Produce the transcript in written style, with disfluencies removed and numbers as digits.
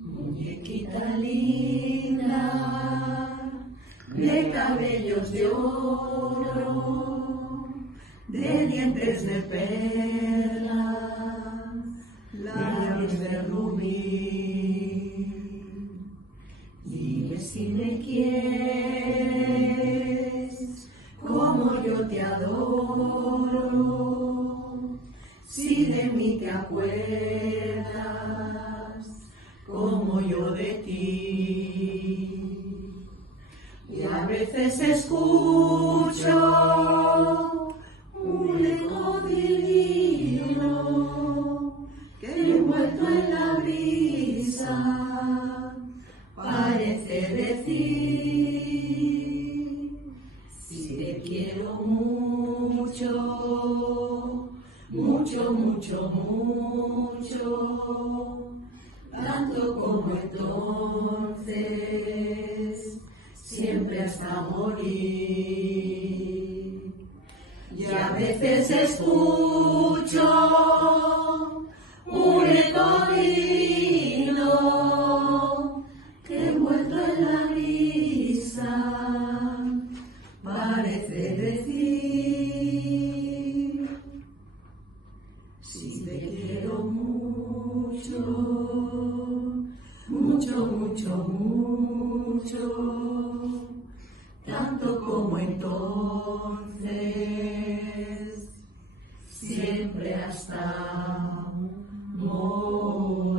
Muñequita linda, de cabellos de oro, de dientes de perlas, labios de rubí. Dime si me quieres, como yo te adoro, si de mí te acuerdas, como yo de ti. Y a veces escucho un eco divino que envuelto en la brisa parece decir: si te quiero mucho, mucho, mucho, mucho, tanto como entonces, siempre hasta morir. Y a veces escucho un eco divino que envuelto en la brisa parece decir: si te quiero mucho, mucho, mucho, mucho, tanto como entonces, siempre hasta morir.